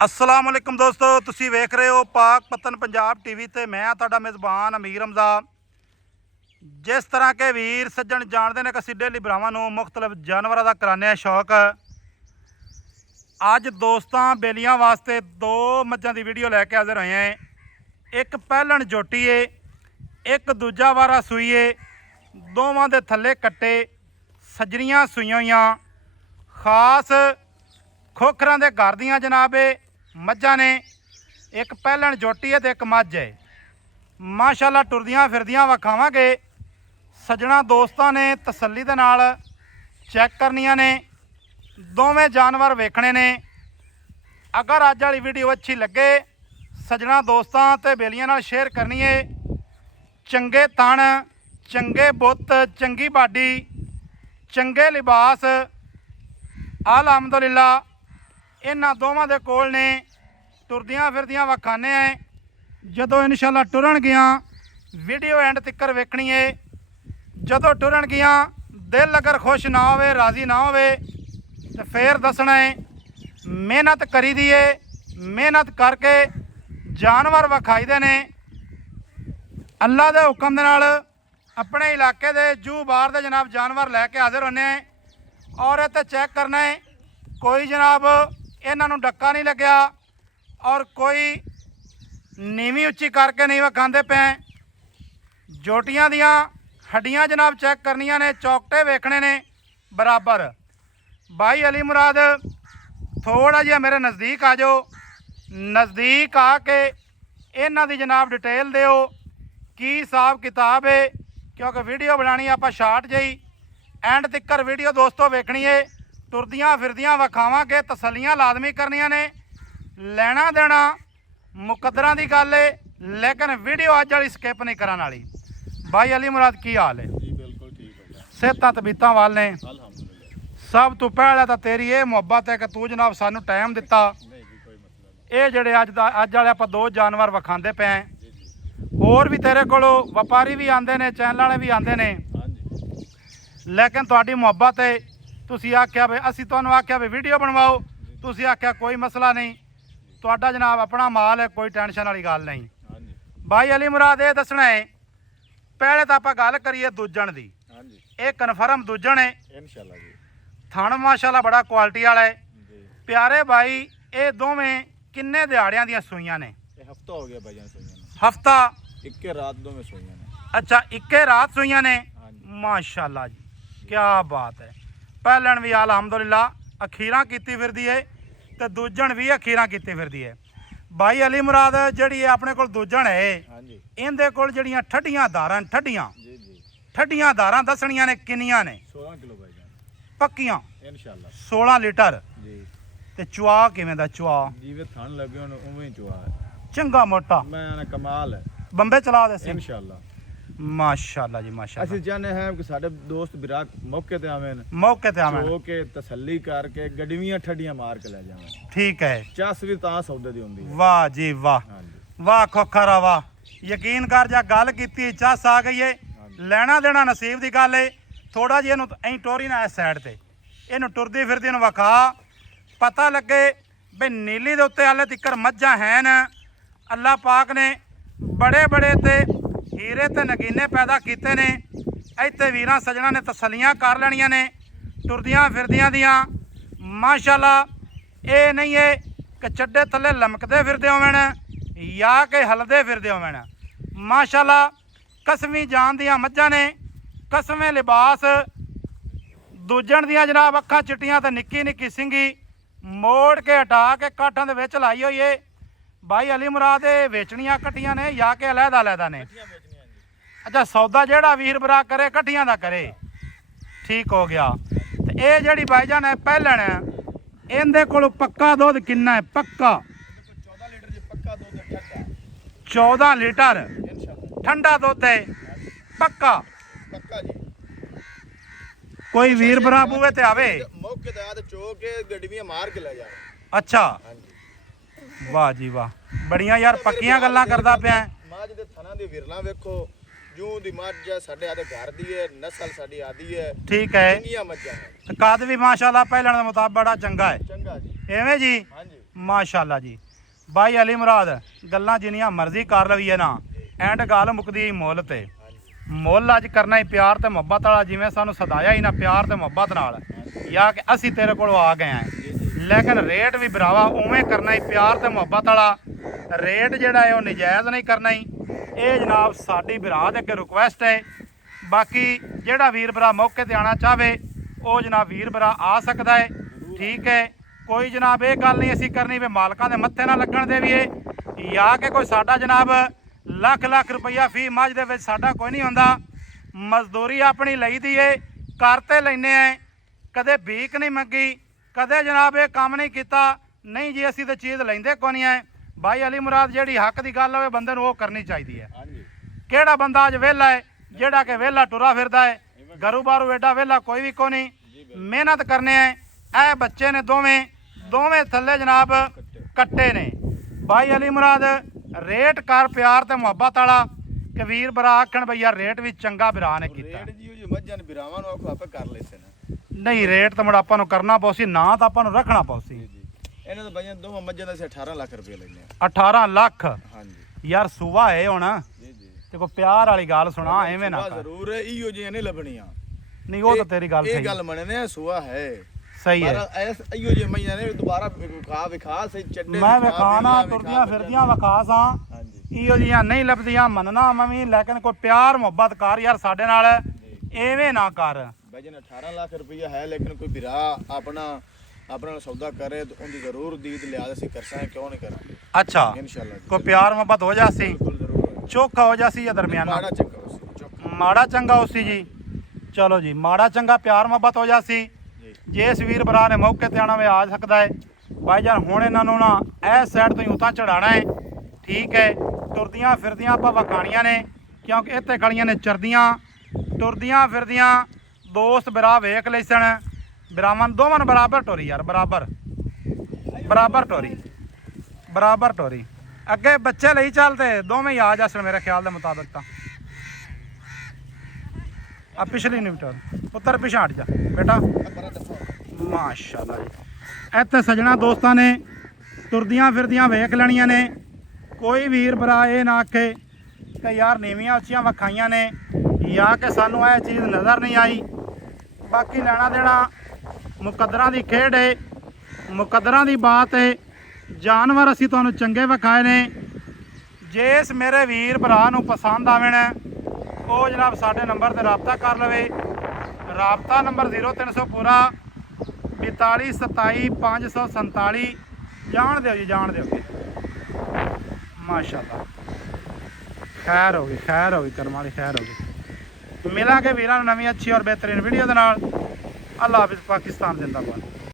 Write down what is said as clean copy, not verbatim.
अस्सलाम वालेकुम दोस्तों, तुसी वेख रहे हो पाक पतन पंजाब टीवी ते मैं तुहाडा मेज़बान अमीर हमजा। जिस तरह के वीर सज्जन जानते हैं कि डेली भरावां नूं मुख्तलिफ जानवरों का कराने शौक। अज दोस्तों बेलियां वास्ते दो मज्झां की वीडियो लैके हाजिर होए हैं। एक पहलन जोटी है, एक दूजा वारा सूई है। दोवां दे थल्ले कट्टे सजरियां सूईयां होईयां खास खोखरां दे घर दियां जनाब मज्झां ने। एक पहलन जोटी है तो एक मझ है। माशाल्लाह टुरदियां फिरदियां विखावांगे सजना दोस्तों ने तसल्ली दे नाल चैक करनियां ने। दोवें जानवर वेखने ने। अगर अज वाली वीडियो अच्छी लगे सजना दोस्तों ते बेलियां नाल शेयर करनी है। चंगे तन, चंगे बुत, चंगी बाडी, चंगे लिबास अलहमदुलिल्ला इन्हां दोवां दे कोल ने। टुरदियां फिरदियां विखाने है। जदों इंशाअल्लाह टुरन गियां वीडियो एंड तिक्कर वेखनी है। जदों टुरन गियां दिल अगर खुश ना होवे, राजी ना होवे तो फिर दसना है। मेहनत करी दी है, मेहनत करके जानवर विखाई दे ने। अल्लाह के हुक्म दे नाल अपने इलाके दे जू बार दे जनाब जानवर लैके हाजिर होने और इत्थे चैक करना है कोई जनाब इन्हां नूं डक्का नहीं लग्या और कोई नीवी उच्ची करके नहीं विखांदे पे। जोटियां दियां हड्डियां जनाब चैक करनियां ने, चौकटे वेखने ने बराबर। भाई अली मुराद थोड़ा जिहा मेरे नज़दीक आ जाओ, नज़दीक आके इन्हां दी जनाब डिटेल दिओ की हिसाब किताब है, क्योंकि वीडियो बनानी आपां शार्ट जही एंड तिक्कर वीडियो दोस्तों वेखनी है। टुरदियां फिरदियां विखावांगे, तसल्लियां लाजमी करनियां ने। लेना देना मुकद्दरां दी गल है, लेकिन वीडियो अज वाली स्किप नहीं करन वाली। भाई अली मुराद की हाल है? जी बिल्कुल ठीक है। सेहतां तबीयतां वाल ने? अल्हम्दुलिल्लाह। सब तो पहले तो तेरी ये मुहब्बत है कि तू जनाब सानू टाइम दिता। नहीं जी कोई मसला नहीं। ये जेडे अज वाले आपां दो जानवर विखांदे पे हैं। जी जी होर भी तेरे कोलों व्यापारी भी आंदे ने, चैनल वाले भी आंदे ने, हाँ जी लेकिन तुहाडी मुहब्बत है। तुसीं आख्या भी असीं तुहानूं आख्या भी वीडियो बनवाओ, तुसीं आख्या कोई मसला नहीं, तुहाडा जनाब अपना माल है, कोई टेंशन वाली गल नहीं। हाँ जी भाई अली मुराद ये दसना है, पहले तो आपां गल करिए दूजण दी। हाँ जी ये कन्फर्म दूजण है। इंशाल्लाह जी। थण माशाल्लाह बड़ा क्वालिटी वाला है। जी प्यारे भाई ये दोवें किन्ने दिहाड़ियां दियां सूईयां ने? ये हफ्ता हो गया भाईजान सोइयां ने। हफ्ता? इक्के रात दो में सोइयां ने। अच्छा, इक्के रात सूईयां ने। हाँ जी माशाल्लाह जी क्या बात है। पहलन भी अलहमदुलिल्लाह अखीरां कीती फिरदी है ते दूजण भी अखीरां कीती फिरदी है। भाई अली मुराद जिहड़ी अपने कोल दूजण है, हाँ जी इहदे कोल जिहड़ियां ठड्डियां धारां ठड्डियां जी जी ठड्डियां धारां दसणियां ने किन्नियां ने? 16 किलो भाईजान पक्कियां इंशाल्लाह 16 लीटर। जी। ते चुआ किवें दा? चुआ जीवे थान लगे होन उवें ही चुआ है। चंगा मोटा मैं ना कमाल है बंबे चला दे सी। इंशाल्लाह। माशाल्लाह जी माशाल्लाह। ਅਸੀਂ ਚਾਹੁੰਦੇ ਹਾਂ ਕਿ ਸਾਡੇ ਦੋਸਤ ਵਿਰਾਕ ਮੌਕੇ ਤੇ ਆਵੇਂ मौके ते आवें। ਚੋ ਕੇ ਤਸੱਲੀ ਕਰਕੇ ਗੱਡੀਆਂ ਠੱਡੀਆਂ ਮਾਰ ਕੇ ਲੈ ਜਾਵੇਂ। ठीक है। ਚੱਸ ਵੀ ਤਾਂ ਸੌਦੇ ਦੀ ਹੁੰਦੀ ਹੈ। वाह जी वाह, ਹਾਂਜੀ वाह खोखरा वाह। यकीन कर जा गल की चस आ गई है। ਲੈਣਾ ਦੇਣਾ नसीब की गल है। थोड़ा जी इनू ऐं टोरी ना इस साइड से इनू टुरदी फिरदी नूं विखा, पता लगे भी नीली दे उत्ते हाले तिक्कर मझां हैन। अल्लाह पाक ने बड़े बड़े ते हीरे ते नगीने पैदा किए ने। इत्थे वीरां सजना ने तसल्लियां कर लैणियां ने टुरदियां फिरदियां दियां। माशाल्लाह ये नहीं है कि चड्डे थल्ले लमकदे फिरदे होवन या कि हलदे फिरदे होवन। माशाल्लाह कसवीं जान दियां मज्झां ने, कसवें लिबास। दूजण दियां जनाब अखां चिट्टियां ते निक्की निक्की सिंगी मोड़ के हटा के काठां दे विच लाई होई है। भाई अली मुराद वेचनियां कट्ठियां ने या कि अलहदा अलहदा ने? अच्छा, सौदा जेड़ा वीर भरा करे कट्ठियां दा करे। ठीक हो गया। ते ये जेड़ी भाईजान है पहलन है, इहदे कोल पक्का दुध किन्ना है? पक्का 14 लीटर जी पक्का दूध ठंडा 14 लीटर इंशाल्लाह ठंडा दुध है पक्का। पक्का जी। कोई वीर भरा बूहे ते आवे मौके ते आद चो के गड्डियां मार के ले जाए। अच्छा हाँ जी वाह जी वाह, बड़ियां यार पक्कियां गल्लां करदा पिया। ਮਾਝ ਦੇ ਥਣਾ ਦੀ ਵਿਰਲਾ ਵੇਖੋ, ਜੂੰ ਦੀ ਮੱਝ ਹੈ ਸਾਡੇ ਆਦੇ ਘਰ ਦੀ ਹੈ, ਨਸਲ ਸਾਡੀ ਆਦੀ ਹੈ। ठीक है। ਚੰਗੀਆਂ ਮੱਝਾਂ ਹੈ। कद भी माशाल्लाह पहलन दे मुताबिक बड़ा चंगा है। ਚੰਗਾ ਜੀ। एवें जी ਹਾਂਜੀ ਮਾਸ਼ਾਅੱਲਾ ਜੀ। ਬਾਈ ਅਲੀ ਮੁਰਾਦ ਗੱਲਾਂ ਜਿੰਨੀਆਂ ਮਰਜ਼ੀ ਕਰ ਲਵੀਏ ਨਾ, ਐਂਡ ਗੱਲ ਮੁੱਕਦੀ ਮੁੱਲ ਤੇ। ਮੁੱਲ ਅੱਜ ਕਰਨਾ ਹੀ ਪਿਆਰ ਤੇ ਮੁਹੱਬਤ ਵਾਲਾ, ਜਿਵੇਂ ਸਾਨੂੰ ਸਦਾਇਆ ਹੀ ਨਾ ਪਿਆਰ ਤੇ ਮੁਹੱਬਤ ਨਾਲ, ਜਾਂ ਕਿ ਅਸੀਂ ਤੇਰੇ ਕੋਲ ਆ ਗਏ ਆਂ। ਲੇਕਿਨ ਰੇਟ ਵੀ ਭਰਾਵਾ ਉਵੇਂ ਕਰਨਾ ਹੀ ਪਿਆਰ ਤੇ ਮੁਹੱਬਤ ਵਾਲਾ। ਰੇਟ ਜਿਹੜਾ ਹੈ ਉਹ ਨਜਾਇਜ਼ ਨਹੀਂ ਕਰਨਾ ਹੀ। ਇਹ ਜਨਾਬ ਸਾਡੀ ਭਰਾ ਦੇ ਅੱਗੇ ਰਿਕੁਐਸਟ ਹੈ। ਬਾਕੀ ਜਿਹੜਾ ਵੀਰ ਭਰਾ ਮੌਕੇ ਤੇ ਆਉਣਾ ਚਾਹਵੇ ਉਹ ਜਨਾਬ ਵੀਰ ਭਰਾ ਆ ਸਕਦਾ ਹੈ, ਠੀਕ ਹੈ। ਕੋਈ ਜਨਾਬ ਇਹ ਗੱਲ ਨਹੀਂ ਅਸੀਂ ਕਰਨੀ ਵੀ ਮਾਲਕਾਂ ਦੇ ਮੱਥੇ ਨਾ ਲੱਗਣ ਦੇਵੀਏ, ਜਾਂ ਕਿ ਕੋਈ ਸਾਡਾ ਜਨਾਬ ਲੱਖ ਰੁਪਈਆ ਫੀ ਮੱਝ ਦੇ ਵਿੱਚ ਸਾਡਾ ਕੋਈ ਨਹੀਂ ਹੁੰਦਾ। ਮਜ਼ਦੂਰੀ ਆਪਣੀ ਲਈ ਦੀ ਏ, ਕਰ ਤੇ ਲੈਨੇ ਆ, ਕਦੇ ਭੀਖ ਨਹੀਂ ਮੰਗੀ, ਕਦੇ ਜਨਾਬ ਇਹ ਕੰਮ ਨਹੀਂ ਕੀਤਾ। ਨਹੀਂ ਜੀ ਅਸੀਂ ਤਾਂ ਚੀਜ਼ ਲੈਂਦੇ ਕੋਈ ਨਹੀਂ ਹੈ। ਭਾਈ ਅਲੀ ਮੁਰਾਦ ਜਿਹੜੀ ਹੱਕ ਦੀ ਗੱਲ ਹੋਵੇ ਬੰਦੇ ਨੂੰ ਉਹ ਕਰਨੀ ਚਾਹੀਦੀ ਹੈ। ਕਿਹੜਾ ਬੰਦਾ ਅੱਜ ਵਿਹਲਾ ਹੈ ਜਿਹੜਾ ਕਿ ਵਿਹਲਾ ਟੁਰਾ ਫਿਰਦਾ ਹੈ? ਘਰੂ ਬਾਰੂ ਏਡਾ ਵਿਹਲਾ ਕੋਈ ਵੀ ਕੋ ਨਹੀਂ। ਮਿਹਨਤ ਕਰਨੇ ਹੈ। ਇਹ ਬੱਚੇ ਨੇ ਦੋਵੇਂ ਥੱਲੇ ਜਨਾਬ ਕੱਟੇ ਨੇ। ਭਾਈ ਅਲੀ ਮੁਰਾਦ ਰੇਟ ਕਰ ਪਿਆਰ ਤੇ ਮੁਹੱਬਤ ਵਾਲਾ ਕਿ ਵੀਰ ਭਰਾ ਆਖਣ ਬਈ ਯਾਰ ਰੇਟ ਵੀ ਚੰਗਾ ਭਰਾ ਨੇ ਕੀਤਾ। ਰੇਟ ਜੀ ਉਹ ਜੋ ਮੱਝਾਂ ਨੇ ਬਿਰਾਵਾਂ ਨੂੰ ਆਖੋ ਆਪੇ ਕਰ ਲੈਸੇ ਨਾ। ਨਹੀਂ ਰੇਟ ਤਾਂ ਮੁੜ ਆਪਾਂ ਨੂੰ ਕਰਨਾ ਪਊਸੀ, ਨਾ ਤਾਂ ਆਪਾਂ ਨੂੰ ਰੱਖਣਾ ਪਊਸੀ। ਜੀ ਇਹਨਾਂ ਦੇ ਬਾਈਆਂ ਦੋਵਾਂ ਮੱਝਾਂ ਦਾ ਅਸੀਂ 18 ਲੱਖ ਰੁਪਏ ਲੈਨੇ ਆ। 18 ਲੱਖ? ਹਾਂਜੀ ਯਾਰ ਸੂਆ ਹੈ ਹੁਣ ਜੀ ਜੀ। ਤੇ ਕੋਈ ਪਿਆਰ ਵਾਲੀ ਗੱਲ ਸੁਣਾ, ਐਵੇਂ ਨਾ ਕਰ। ਜ਼ਰੂਰ ਹੈ, ਇਹੋ ਜਿਹੀਆਂ ਨਹੀਂ ਲੱਭਣੀਆਂ। ਨਹੀਂ ਉਹ ਤਾਂ ਤੇਰੀ ਗੱਲ ਇਹ ਸਹੀ ਗੱਲ ਮੰਨਨੇ ਸੂਆ ਹੈ ਸਹੀ ਹੈ। ਪਰ ਐਸ ਇਹੋ ਜਿਹੇ ਮਈਆਂ ਨੇ ਦੁਬਾਰਾ ਵਿਖਾ ਸਹੀ ਚੱਡੇ ਮੈਂ ਵਿਖਾਣਾ ਤੁਰਦੀਆਂ ਫਿਰਦੀਆਂ ਵਿਖਾ ਸਾਂ, ਹਾਂਜੀ ਇਹੋ ਜਿਹੀਆਂ ਨਹੀਂ ਲੱਭਦੀਆਂ ਮੰਨਣਾ ਮੈਂ ਵੀ। ਲੇਕਿਨ ਕੋਈ ਪਿਆਰ ਮੁਹੱਬਤ ਕਰ ਯਾਰ ਸਾਡੇ ਨਾਲ, ਐਵੇਂ ਨਾ ਕਰ। ਵਜਨ 18 ਲੱਖ ਰੁਪਈਆ ਹੈ, ਲੇਕਿਨ ਕੋਈ ਵੀਰਾ ਆਪਣਾ ਸੌਦਾ ਕਰੇ ਤਾਂ ਉਹਦੀ ਜ਼ਰੂਰ ਦੀਦ ਲਿਆ ਅਸੀਂ ਕਰਸਾਂ, ਕਿਉਂ ਨਹੀਂ ਕਰਾਂਗੇ ਅੱਛਾ ਇਨਸ਼ਾਅੱਲਾ। ਕੋਈ ਪਿਆਰ ਮੁਹੱਬਤ ਹੋ ਜਾਸੀ, ਬਿਲਕੁਲ ਜ਼ਰੂਰ ਚੋਖਾ ਹੋ ਜਾਸੀ ਜਾਂ ਦਰਮਿਆਨਾ? ਮਾੜਾ ਚੱਕਾ ਉਸ ਚੁੱਕ ਮਾੜਾ ਚੰਗਾ ਉਸੀ ਜੀ। ਚਲੋ ਜੀ ਮਾੜਾ ਚੰਗਾ ਪਿਆਰ ਮੁਹੱਬਤ ਹੋ ਜਾਸੀ। ਜੀ ਜੇ ਇਸ ਵੀਰ ਭਰਾ ਨੇ ਮੌਕੇ ਤੇ ਆਣਾ ਵੇ ਆ ਸਕਦਾ ਹੈ। ਭਾਈ ਜਾਨ ਹੁਣ ਇਹਨਾਂ ਨੂੰ ਨਾ ਇਸ ਸਾਈਡ ਤੋਂ ਹੀ ਉਤਾਂ ਚੜਾਣਾ ਹੈ, ਠੀਕ ਹੈ। ਤੁਰਦੀਆਂ ਫਿਰਦੀਆਂ ਆਪਾਂ ਵਕਾਣੀਆਂ ਨੇ, ਕਿਉਂਕਿ ਇੱਥੇ ਖੜੀਆਂ ਨੇ ਚਰਦੀਆਂ। ਤੁਰਦੀਆਂ ਫਿਰਦੀਆਂ ਦੋਸਤ ਭਰਾ ਵੇਖ ਲਈ ਸਨ, ਭਰਾਵਾਂ ਦੋਵਾਂ ਨੂੰ ਬਰਾਬਰ ਟੋਰੀ ਯਾਰ, ਬਰਾਬਰ ਟੋਰੀ। ਅੱਗੇ ਬੱਚੇ ਲਈ ਚੱਲਦੇ ਦੋਵੇਂ ਹੀ ਆ ਜਾਸਣ ਮੇਰੇ ਖਿਆਲ ਦੇ ਮੁਤਾਬਕ। ਤਾਂ ਆ ਪਿਛਲੀ ਨਹੀਂ ਟੋਰ ਪੁੱਤਰ ਪਿਛਾਂ ਹਟ ਜਾ ਬੇਟਾ। ਮਾਸ਼ਾਅੱਲਾ ਜੀ। ਇੱਥੇ ਸਜਣਾ ਦੋਸਤਾਂ ਨੇ ਤੁਰਦੀਆਂ ਫਿਰਦੀਆਂ ਵੇਖ ਲੈਣੀਆਂ ਨੇ। ਕੋਈ ਵੀਰ ਭਰਾ ਇਹ ਨਾ ਆਖੇ ਕਿ ਯਾਰ ਨੀਵੀਆਂ ਉੱਚੀਆਂ ਵਿਖਾਈਆਂ ਨੇ ਜਾਂ ਕਿ ਸਾਨੂੰ ਇਹ ਚੀਜ਼ ਨਜ਼ਰ ਨਹੀਂ ਆਈ। ਬਾਕੀ ਲੈਣਾ ਦੇਣਾ ਮੁਕੱਦਰਾਂ ਦੀ ਖੇਡ ਹੈ, ਮੁਕੱਦਰਾਂ ਦੀ ਬਾਤ ਹੈ। ਜਾਨਵਰ ਅਸੀਂ ਤੁਹਾਨੂੰ ਚੰਗੇ ਵਿਖਾਏ ਨੇ। ਜੇ ਇਸ ਮੇਰੇ ਵੀਰ ਭਰਾ ਨੂੰ ਪਸੰਦ ਆਵੇ ਨਾ ਉਹ ਜਨਾਬ ਸਾਡੇ ਨੰਬਰ ਤੇ ਰਾਬਤਾ ਕਰ ਲਵੇ। ਰਾਬਤਾ ਨੰਬਰ 0300 ਪੂਰਾ 42 27 547। ਜਾਣ ਦਿਓ ਜੀ, ਜਾਣ ਦਿਓ। ਮਾਸ਼ਾਅੱਲਾ ਖੈਰ ਹੋ ਗਈ ਕਰਮ ਵਾਲੀ ਖੈਰ ਹੋ ਗਈ। ਮਿਲਾਂਗੇ ਵੀਰਾਂ ਨੂੰ ਨਵੀਂ ਅੱਛੀ ਔਰ ਬਿਹਤਰੀਨ ਵੀਡੀਓ ਦੇ ਨਾਲ। ਅੱਲਾ ਹਾਫਿਜ਼। ਪਾਕਿਸਤਾਨ ਜ਼ਿੰਦਾਬਾਦ।